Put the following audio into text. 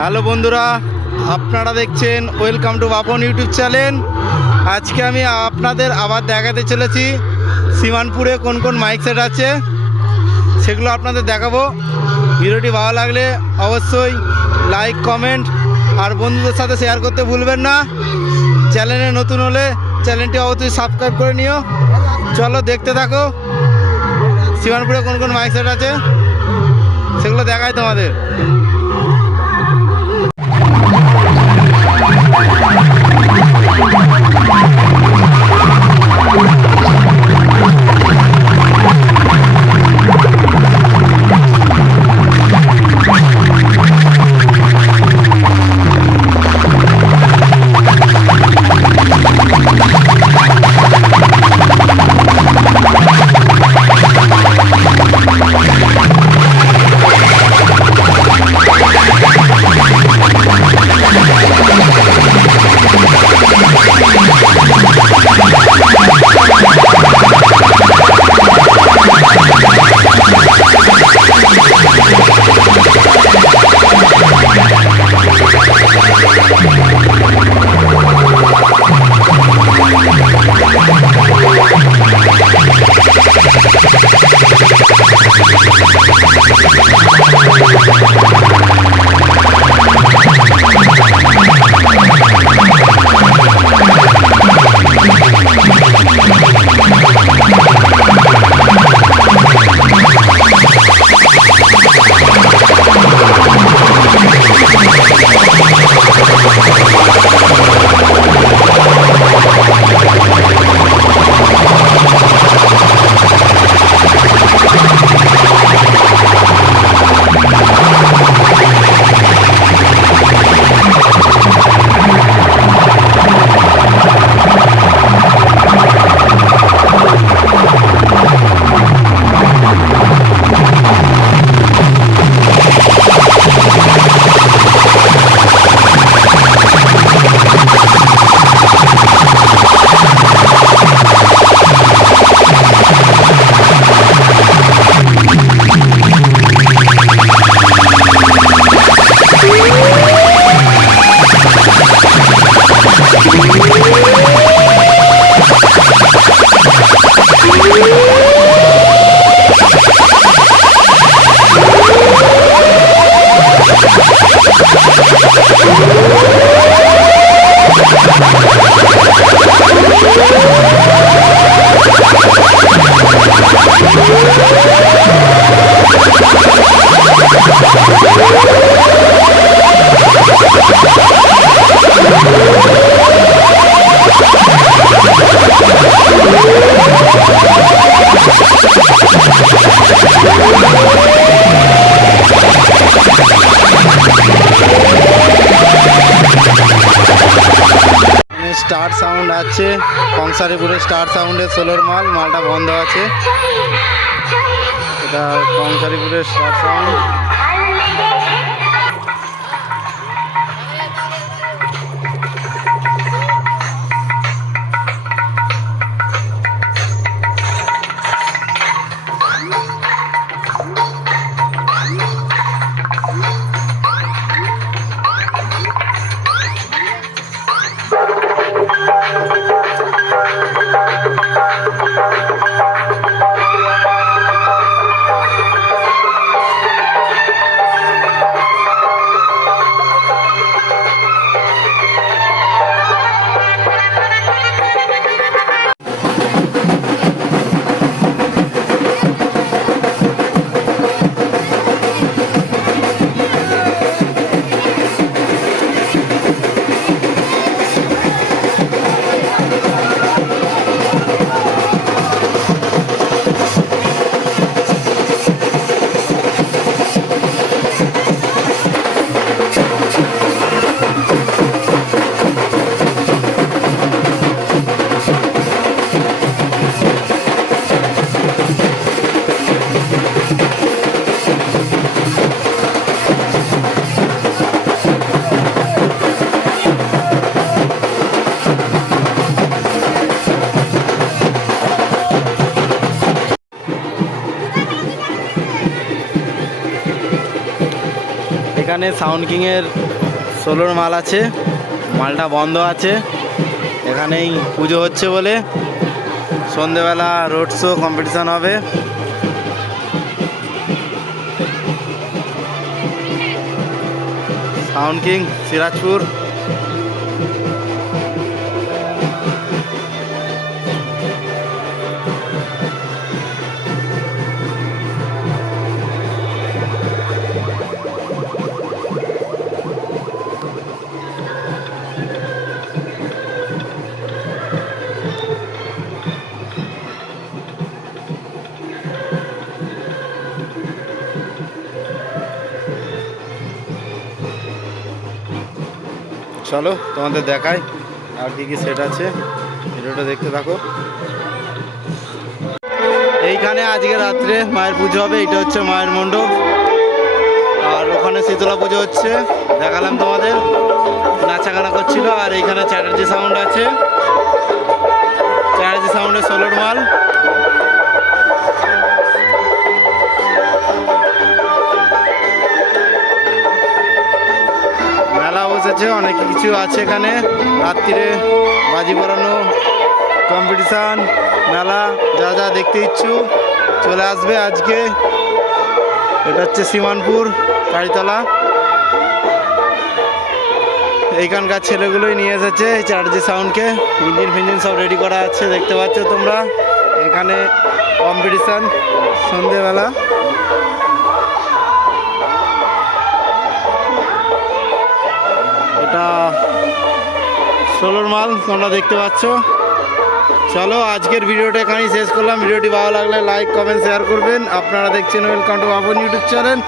Hello বন্ধুরা, আপনারা দেখছেন welcome to Bapan YouTube channel. আজকে আমি আপনাদের আবার দেখাতে চলেছি সীমানপুরে কোন কোন মাইক সেট আছে। সেগুলো আপনাদের দেখাবো। ভিডিওটি ভালো লাগলে অবশ্যই লাইক, কমেন্ট আর বন্ধুদের সাথে শেয়ার করতে ভুলবেন না। চ্যানেলে নতুন হলে চ্যানেলটি অবশ্যই সাবস্ক্রাইব করে নিও। চলো দেখতে থাকো সীমানপুরে কোন কোন মাইক সেট আছে। সেগুলো দেখাই তোমাদের। স্টার সাউন্ড আছে। কংসারিপুরে স্টার সাউন্ডের সোলোর মাল, মালটা বন্ধ আছে। এটা কংসারিপুরের স্টার সাউন্ড। এখানে সাউন্ড কিংয়ের ষোলোর মাল আছে, মালটা বন্ধ আছে। এখানেই পুজো হচ্ছে বলে সন্ধেবেলা রোড শো কম্পিটিশান হবে। Sound king, Sirajpur. চলো তোমাদের দেখাই আর কি কি সেট আছে। ভিডিওটা দেখতে থাকো। এইখানে আজকে রাত্রে মায়ের পুজো হবে, এটা হচ্ছে মায়ের মণ্ডপ। আর ওখানে শীতলা পুজো হচ্ছে, দেখালাম তোমাদের। নাচাগানা করছিল, আর এইখানে চ্যাটার্জি সাউন্ড আছে। চ্যাটার্জি সাউন্ডের সোলোর মাল। বসেছে, অনেক কিছু আছে এখানে। রাত্রিরে বাজি পড়ানো কম্পিটিশান মেলা, যা যা দেখতে ইচ্ছুক, চলে আসবে আজকে। এটা হচ্ছে সীমানপুর, চারিতলা। এইখানকার ছেলেগুলোই নিয়ে এসেছে এই চার্জি সাউন্ডকে ইঞ্জিন ফিঞ্জিন সব রেডি করা আছে, দেখতে পাচ্ছ তোমরা। এখানে কম্পিটিশান সন্ধেবেলা। ষোলোর মাল তোমরা দেখতে পাচ্ছ। চলো, আজকের ভিডিওটা এখানেই শেষ করলাম। ভিডিওটি ভালো লাগলে লাইক কমেন্ট শেয়ার করবেন। আপনারা দেখছেন welcome to Apon YouTube channel